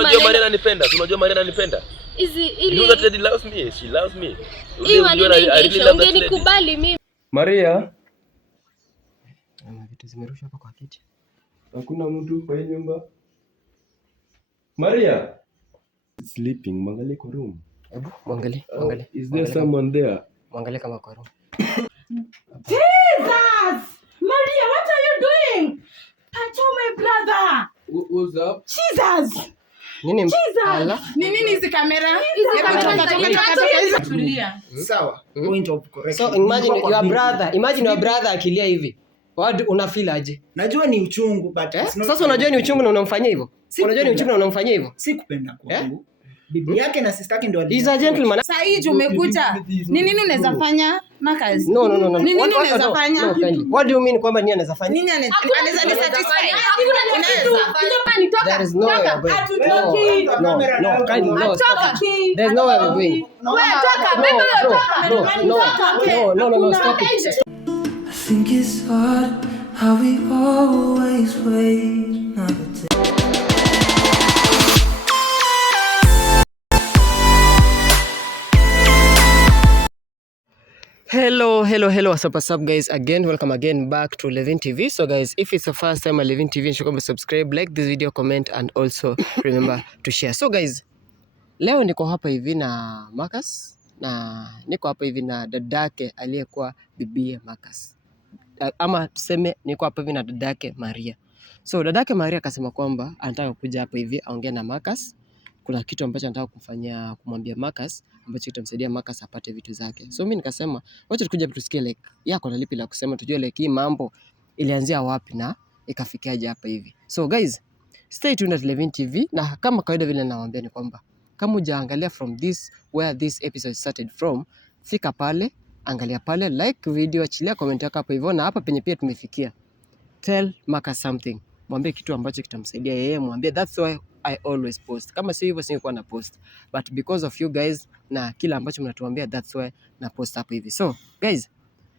unajua Maria ananipenda. Unajua Maria ananipenda. You know that lady loves me. She loves me. Ungenikubali mimi. Maria. Vitu zimerusha hapa kwa kiti. Hakuna mtu kwa nyumba. Maria. Sleeping. Mwangalie kwa room. Hebu mwangalie. Is there someone there? Mwangalie kama kwa room. Jesus! Maria, what are you doing? Pacho, my brother. What's up? Jesus! Nini? Jesus! Nini hizi kamera? Tulia. Sawa. Point of correction. So imagine your brother akilia hivi. What una feel aje? Najua ni uchungu but sasa unajua ni uchungu na unamfanyia hivyo? Unajua ni uchungu na unamfanyia hivyo? Si kupenda kwangu. Bibi yake na sister yake ndio wali. He's a gentleman. Sasa hii umekuja. Ni nini unaweza fanya? Marcus. No. Ni nini unaweza fanya? What do you mean kwamba nini anaweza fanya? Nini anaweza ni satisfy? There is no way we're going. No. Kindly no. There's no way we're going. No. Stop it. I think it's hard how we always wait another day. Hello, what's up guys, again welcome again back to Levin TV. So guys, if it's the first time at Levin TV, ensure subscribe, like this video, comment and also remember to share. So guys, leo niko hapa hivi na Marcus na niko hapa hivi na dadake aliyekuwa bibie Marcus, ama tuseme niko hapa hivi na dadake Maria. So dadake Maria akasema kwamba anataka kuja hapa hivi aongee na Marcus. Kuna kitu ambacho anataka kumwambia Marcus ambacho kitamsaidia Marcus apate vitu zake. So mimi nikasema wacha tukuje tusikie like yako na lipi la kusema, tujue like hii mambo ilianzia wapi na ikafikiaje hapa hivi. So guys, stay tuned at Levin TV, na kama kawaida vile nawaambia ni kwamba kama hujaangalia from this where this episode started from, fika pale, angalia pale, like video, achilia comment yako hapo hivyo, na hapa penye pia tumefikia. Tell Marcus something. Mwambie kitu ambacho kitamsaidia yeye, mwambie that's why I always post. Kama si hivyo singekuwa na post, but because of you guys na kila ambacho mnatuambia, that's why na post hapo hivi. So guys,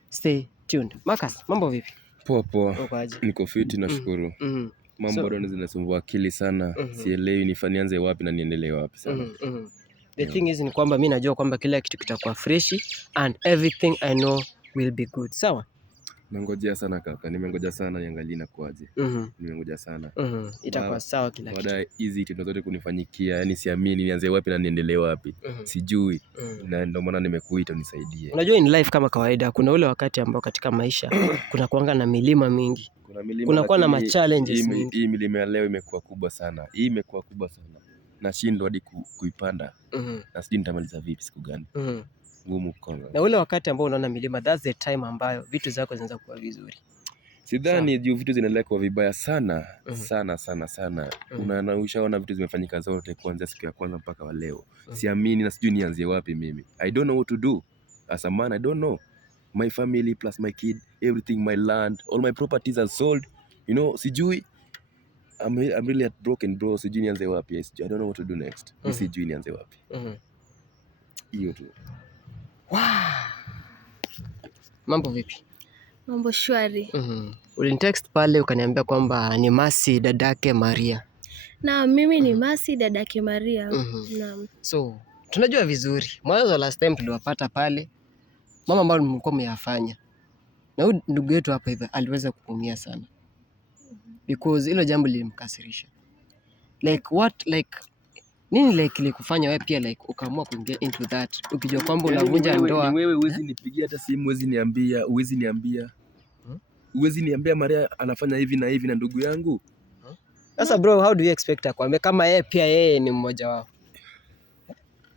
stay tuned. Marcus, mambo vipi? Poa. Niko fiti nashukuru. Mambo bado zinasumbua akili sana. Sielewi nianze wapi na niendelee wapi sana. The thing is ni kwamba mimi najua kwamba kila kitu kitakuwa fresh and everything I know will be good. Sawa? Nangojea sana kaka, nimengoja sana niangalie na kwaje. Nimengoja sana. Itakuwa sawa kila kitu. Baada hizi tendo zote kunifanyikia, yani siamini nianze wapi na niendelee wapi. Sijui. Na ndio maana nimekuita unisaidie. Unajua in life kama kawaida kuna ule wakati ambao katika maisha kuna kuanga na milima mingi. Kuna kuwa na ma challenges mingi. Hii milima ya leo imekuwa kubwa sana. Nashindwa hadi kuipanda. Na sijui nitamaliza vipi siku gani. Ngumu kwanza. Na ule wakati ambao unaona milima, that's the time ambayo vitu zako zinaanza kuwa vizuri. Sidhani juu vitu zinaendelea kuwa vibaya sana. Sana. Ushaona vitu zimefanyika zote kuanzia siku ya kwanza mpaka wa leo. Siamini na sijui nianzie wapi mimi. I don't know what to do. As a man, I don't know. My family plus my kid, everything, my land, all my properties are sold. You know, sijui. I'm really broken bro. Sijui nianze wapi. I don't know what to do next. Sijui nianze wapi. Hiyo tu. Wow. Mambo vipi? Mambo shwari. Ulinitext pale ukaniambia kwamba ni Masi dadake Maria. Na mimi ni Masi dadake Maria. Naam. So, tunajua vizuri. Mwanzo last time tuliwapata pale. Mama ambao mlikuwa mmeyafanya. Na huyu ndugu yetu hapa hivi aliweza kuumia sana. Because hilo jambo lilimkasirisha. Like what nini ilikufanya wewe pia ukaamua kuingia into that ukijua kwamba unavunja ndoa? Wewe huwezi nipigia hata simu, huwezi niambia Maria anafanya hivi na hivi na ndugu yangu. Sasa bro, how do you expect akwambie kama yeye ni mmoja wao?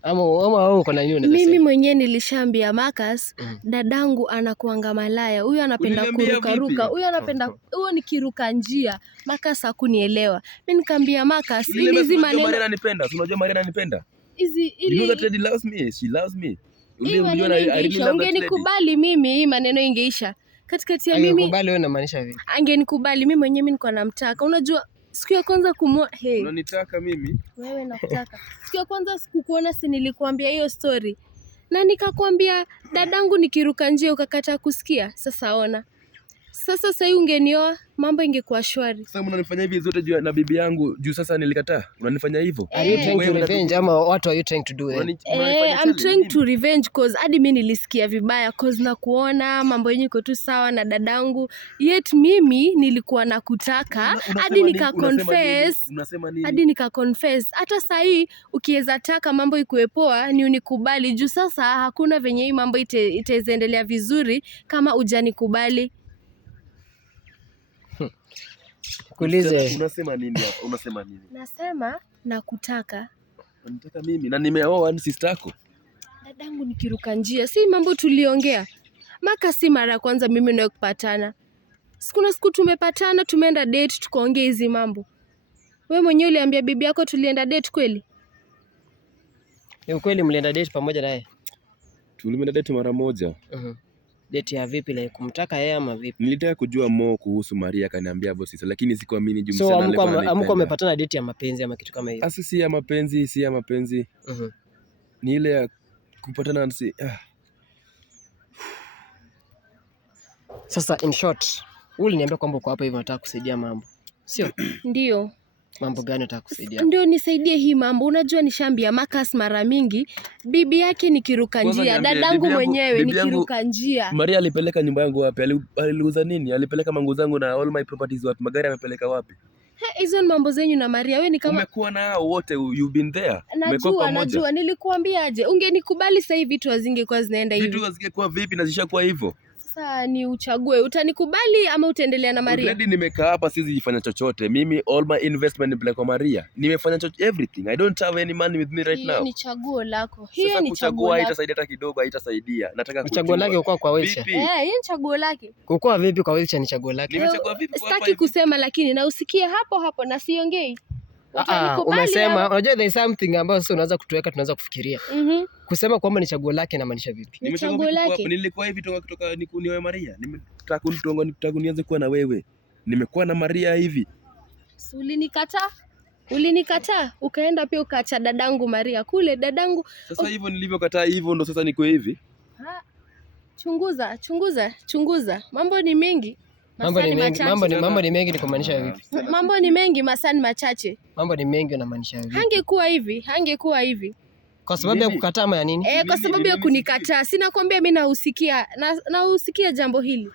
Ama wewe uko na nini unasema? Mimi mwenyewe nilishaambia Marcus, dadangu anakuanga malaya. Huyu anapenda kuruka. Huyo ni kiruka njia. Marcus hakunielewa. Mimi nikamwambia Marcus, hizi maneno Maria ananipenda. Unajua Maria ananipenda? You know that lady loves me. She loves me. Ungenikubali mimi hii maneno ingeisha. Katikati ya mimi. Ungenikubali wewe unamaanisha vipi? Angenikubali mimi mwenyewe, mimi niko namtaka. Unajua siku ya kwanza unanitaka mimi? Wewe nakutaka. Siku ya kwanza sikukuona, si nilikuambia hiyo story. Na nikakwambia dadangu nikiruka njia ukakataa kusikia. Sasa ona. Sasa sasa ungenioa mambo ingekuwa shwari. Sasa mnanifanya hivi zote juu na bibi yangu juu sasa nilikataa. Unanifanya hivyo? Are you trying to revenge ama what are you trying to do? I'm trying to revenge cause hadi mimi nilisikia vibaya cause na kuona mambo yenyewe iko tu sawa na dadangu. Yet mimi nilikuwa nakutaka hadi nikaconfess. Unasema nini? Hadi nikaconfess. Hata saa hii ukiweza taka mambo ikuwe poa ni unikubali juu sasa hakuna venye hii mambo itaendelea vizuri kama hujanikubali. Kuulize. Unasema nini hapa? Unasema nini? Nasema nakutaka. Unataka mimi na nimeoa ni sister yako. Dadangu nikiruka njia, si mambo tuliongea. Maka si mara ya kwanza mimi na kupatana. Kuna siku tumepatana, tumeenda date tukaongea hizi mambo. Wewe mwenyewe uliambia bibi yako tulienda date kweli? Ni ukweli mlienda date pamoja naye? Tulienda date mara moja. Date ya vipi like kumtaka yeye ama vipi? Nilitaka kujua more kuhusu Maria akaniambia bosi lakini sikuamini juu msana alikuwa ananipenda. So amko amepatana date ya mapenzi ama kitu kama hiyo? Si ya mapenzi, si ya mapenzi. Ni ile ya kupatana Sasa in short, uliniambia kwamba uko hapa hivi unataka kusaidia mambo. Sio? Ndio. Mambo gani unataka kusaidia? Ndio nisaidie hii mambo. Unajua nishambia Marcus mara mingi bibi yake nikiruka njia, dadangu mwenyewe nikiruka njia. Maria alipeleka nyumba yangu wapi? Aliuza nini? Alipeleka manguo zangu na all my properties wapi? Magari amepeleka wapi? Hizo ni mambo zenyu na Maria. Wewe ni kama umekuwa nao wote, you've been there. Najua nilikuambiaje? Ungenikubali sasa hivi vitu hazingekuwa zinaenda hivi. Vitu hazingekuwa vipi na zishakuwa hivyo? Sasa ni uchague, utanikubali ama utaendelea na Maria? Already nimekaa hapa siwezi jifanya chochote. Mimi all my investment ni kwa Maria. Nimefanya everything. I don't have any money with me right now. Hiyo ni chaguo lako. Hiyo ni chaguo lako. Kuchagua haitasaidia hata kidogo, haitasaidia. Nataka chaguo lake ukua kwa wheelchair. Hiyo ni chaguo lake. Kukua vipi kwa wheelchair ni chaguo lake. Nimechagua vipi kwa hapa? Sitaki kusema lakini na usikie hapo na siongei. Umesema unajua there is something ambayo sio unaweza kutuweka tunaanza kufikiria. Kusema kwamba ni chaguo lake inamaanisha vipi? Nimechagua lake. Nilikuwa hivi kutoka niwe Maria. Nimetaka nianze kuwa na wewe. Nimekuwa na Maria hivi. Ulinikataa ukaenda pia ukaacha dadangu Maria kule dadangu. Sasa hivyo nilivyokataa hivyo ndo sasa niko hivi. Chunguza. Mambo ni mengi. Mambo ni mengi ni kumaanisha vipi? Mambo ni mengi masani machache. Mambo ni mengi unamaanisha vipi? Hangekuwa hivi. Kwa sababu ya kukataa ama ya nini? Kwa sababu ya kunikataa. Sina kwambia mimi nahusikia jambo hili.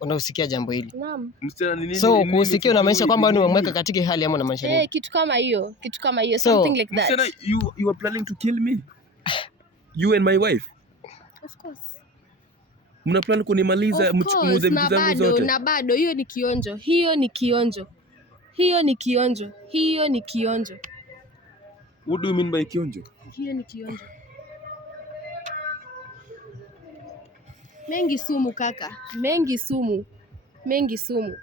Unahusikia jambo hili? Naam. So kuhusikia unamaanisha kwamba umemweka katika hali ama unamaanisha nini? Kitu kama hiyo, something like that. Msichana, you are planning to kill me? You and my wife? Of course. Mna plan kunimaliza mchukuze vitu zangu zote? Na bado hiyo ni kionjo. What do you mean by kionjo? Hiyo ni kionjo. Mengi sumu kaka. Mengi sumu.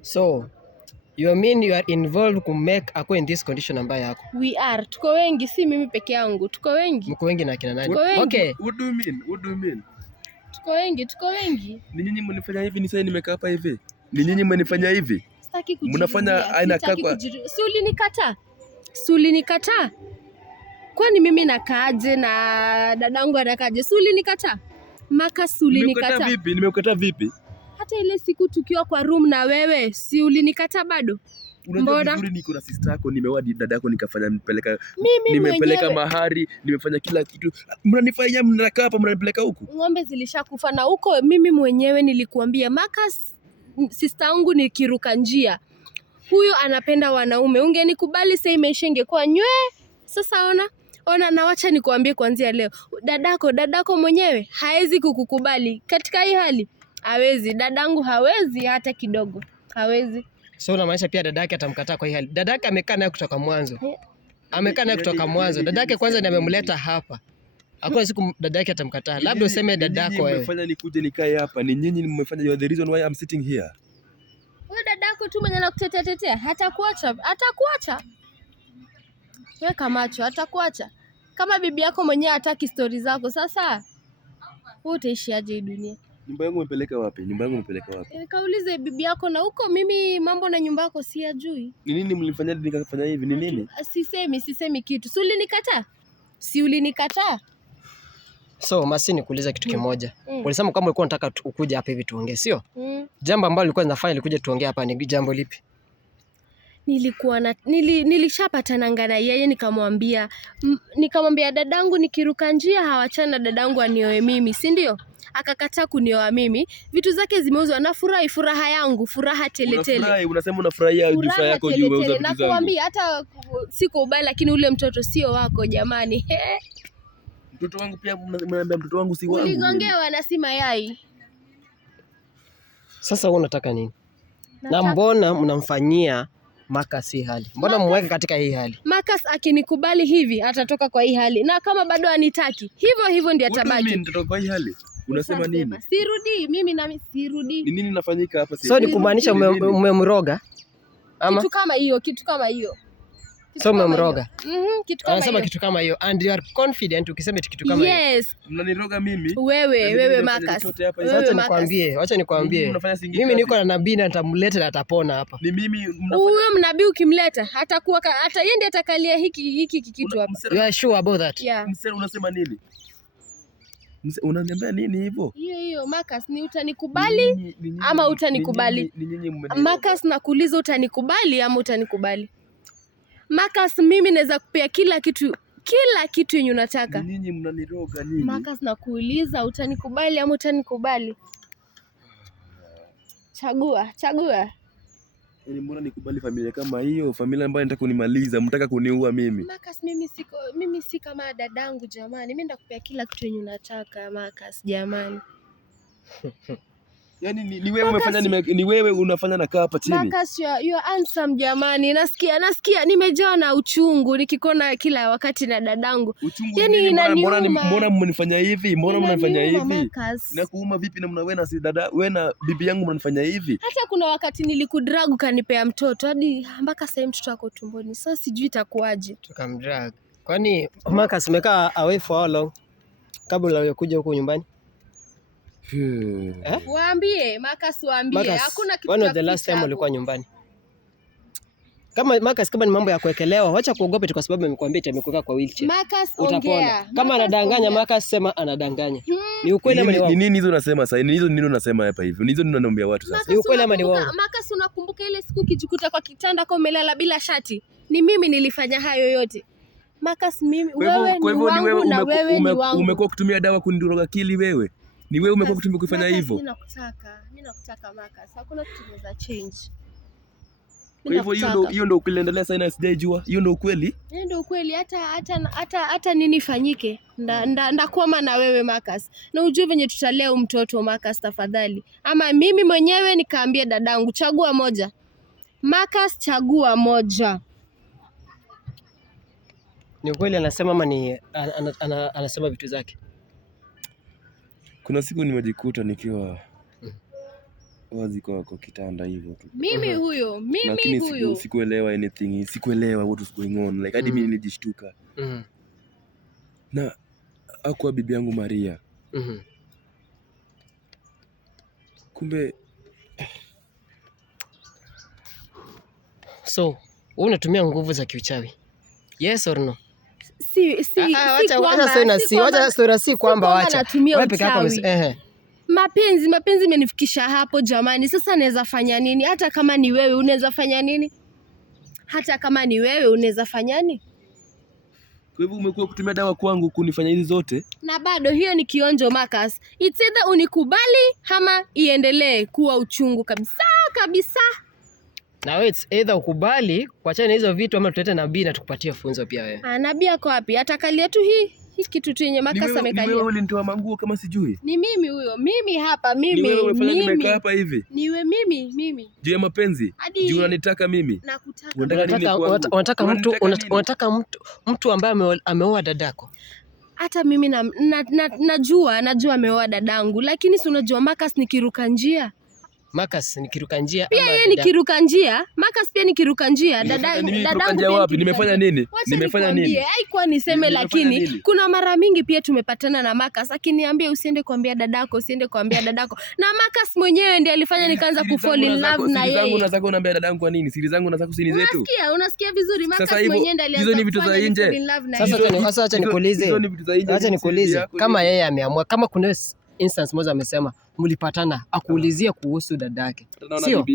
So you mean you are involved to make ako in this condition ambayo yako? We are. Tuko wengi, si mimi peke yangu. Tuko wengi. Mko wengi na kina nani? Okay. What do you mean? Tuko wengi. Ni nyinyi mmenifanya hivi ni sasa nimekaa hapa hivi. Ni nyinyi mmenifanya hivi. Sitaki kujirudia. Mnafanya aina kwa. Si ulinikataa? Kwani mimi nakaaje na dadangu anakaaje? Si ulinikataa? Marcus ulinikataa. Nimekukataa vipi? Hata ile siku tukiwa kwa room na wewe, si ulinikataa bado? Unajua vizuri niko na sister yako, nimeoa dada yako nikafanya nimepeleka mahari, nimefanya kila kitu. Mnanifanya mnakaa hapa mnanipeleka huku. Ng'ombe zilishakufa na huko mimi mwenyewe nilikuambia Marcus sister yangu nikiruka njia. Huyo anapenda wanaume. Ungenikubali sasa imeisha ingekuwa nywe. Sasa ona na wacha nikuambie kuanzia leo. Dadako mwenyewe haezi kukukubali. Katika hii hali hawezi. Dadangu hawezi hata kidogo. Hawezi. So unamaanisha pia dadake atamkataa kwa hii hali. Dadake amekaa naye kutoka mwanzo. Dadake kwanza ndiye amemleta hapa. Hakuna siku dadake atamkataa. Labda useme dadako wewe. Mmefanya nikuje nikae hapa. Ni nyinyi mmefanya, you are the reason why I'm sitting here. Wewe dadako tu mwenye anakutetea hatakuacha. Weka macho, hatakuacha. Kama bibi yako mwenyewe hataki story zako, sasa wewe utaishi aje hii dunia? Nyumba yangu umepeleka wapi? Kaulize bibi yako na huko mimi mambo na nyumba yako siyajui. Ni nini mlifanya nikafanya hivi? Ni nini? Sisemi kitu. Si ulinikataa? So Masi, nikuuliza kitu kimoja. Ulisema kama ulikuwa unataka ukuje hapa hivi tuongee, sio? Jambo ambalo ulikuwa unafanya ilikuja tuongee hapa ni jambo lipi? Nilishapatana na yeye nikamwambia dadangu nikiruka njia hawachana na dadangu anioe mimi, si ndio? Akakataa kunioa mimi. Vitu zake zimeuzwa na furaha yangu, furaha tele. Unasema unafurahia furaha yako juu umeuza vitu zangu. Nakwambia hata siko ubaya, lakini ule mtoto sio wako jamani. Mtoto wangu pia mnaambia mtoto wangu si wangu. Uligongewa na si mayai. Sasa wewe unataka nini? Na mbona mnamfanyia Marcus hii hali? Mbona mweke katika hii hali? Marcus akinikubali hivi atatoka kwa hii hali, na kama bado anitaki hivyo ndio atabaki. Mimi nitatoka kwa hii hali. Unasema nini? Sirudi, mimi nami sirudi. Ni nini nafanyika hapa So ni kumaanisha umemroga? Ama kitu kama hiyo. So umemroga? Kitu kama hiyo. Anasema kitu kama hiyo and you are confident ukisema kitu kama hiyo. Yes. Mnaniroga mimi? Wewe Marcus. Acha nikwambie. Mimi niko na nabii na nitamleta na atapona hapa. Ni mimi huyo mnabii ukimleta hata yeye ndiye atakalia hiki kitu hapa. You are sure about that? Yeah. Msela unasema nini? Unaniambia nini hivyo? Hiyo Marcus, ni utanikubali ama utanikubali? Marcus, nakuuliza utanikubali ama utanikubali? Marcus, mimi naweza kupea kila kitu yenye unataka. Nyinyi mnaniroga nini? Marcus, nakuuliza utanikubali ama utanikubali? Chagua. Yaani mbona nikubali familia kama hiyo? Familia ambayo inataka kunimaliza, mtaka kuniua mimi. Marcus, mimi si kama dadangu jamani. Mimi ndakupea kila kitu yenye unataka Marcus jamani. Yaani ni wewe umefanya, ni wewe unafanya nakaa hapa chini. Marcus, you are handsome jamani. Nasikia nimejaa na uchungu nikikona kila wakati na dadangu. Yaani mbona mmenifanya hivi? Mbona mnanifanya hivi? Na kuuma vipi na wewe na si dada, wewe na bibi yangu mnanifanya hivi? Hata kuna wakati nilikudrag ukanipea mtoto hadi mpaka sasa mtoto wako tumboni. Sasa sijui itakuaje. Tukamdrag. Kwani Marcus umekaa away for how long? Kabla ya kuja huko nyumbani? Waambie Marcus, hakuna kitu. When was the last time ulikuwa nyumbani? Kama Marcus, kama ni mambo ya kuwekelewa, acha kuogopa tu, kwa sababu nimekuambia amekuweka kwa wheelchair. Marcus, utapona. Kama anadanganya Marcus, sema anadanganya. Ni ukweli ama ni uongo? Ni nini hizo unasema sasa? Ni hizo nini unasema hapa hivi? Ni hizo nini unaniambia watu sasa? Ni ukweli ama ni uongo? Marcus, unakumbuka ile siku ukijikuta kwa kitanda kwa umelala bila shati? Ni mimi nilifanya hayo yote. Marcus, mimi wewe ni wangu na wewe ni wangu. Umekuwa kutumia dawa kuniroga akili wewe. Ni wewe umekuwa kutumia kufanya hivyo. Mimi nakutaka Marcus. Hakuna kitu kinaweza change. Kwa hivyo hiyo ndio ukiendelea sasa na sijajua. Hiyo ndio ukweli? Hiyo ndio ukweli. Hata nini fanyike? Ndakwama na wewe Marcus. Na ujue venye tutalea mtoto Marcus, tafadhali. Ama mimi mwenyewe nikaambia dadangu chagua moja. Marcus, chagua moja. Ni ukweli anasema ama ni anasema vitu zake? Kuna siku nimejikuta nikiwa wazi kwa kitanda hivyo tu. Mimi huyo. Lakini sikuelewa anything. Sikuelewa what was going on. Like hadi mimi nilijishtuka. Na hakuwa bibi yangu Maria. Kumbe so wewe unatumia nguvu za kiuchawi? Yes or no? Si kwamba wacha. Wewe peke yako mapenzi imenifikisha hapo jamani. Sasa naweza fanya nini? Hata kama ni wewe unaweza fanya nini? Kwa hivyo umekuwa kutumia dawa kwangu kunifanya hizi zote? Na bado hiyo ni kionjo Marcus. It's either unikubali ama iendelee kuwa uchungu kabisa. Na wewe it's either ukubali kuachana na hizo vitu ama tulete nabii na tukupatie funzo pia wewe. Nabii ako wapi? Atakalia tu hii kitu tu yenye Marcus amekalia. Ni wewe ulinitoa manguo kama sijui? Ni mimi huyo. Mimi hapa mimi. Ni wewe umefanya nimekaa hapa hivi? Niwe mimi. Juu ya mapenzi? Juu unanitaka mimi? Nakutaka. Unataka mtu ambaye ameoa dadako? Hata mimi najua ameoa dadangu, lakini si unajua Marcus nikiruka njia Marcus ni kiruka njia pia yeye ni kiruka njia. Marcus pia ni kiruka njia. Dadangu wapi? Nimefanya nini? Nimefanya nini? Haikuwa niseme, lakini kuna mara mingi pia tumepatana na Marcus akiniambia usiende kuambia dadako, usiende kuambia dadako. Na Marcus mwenyewe ndiye alifanya nikaanza kufall in love na yeye. Siri zangu nataka unaambia dadangu kwa nini? Siri zangu nataka usini zetu. Unasikia vizuri? Marcus mwenyewe ndiye alianza. Hizo ni vitu za nje. Sasa acha nikuulize. Acha nikuulize kama yeye ameamua, kama kuna instance moja amesema mlipatana akuulizia kuhusu dadake. Sio?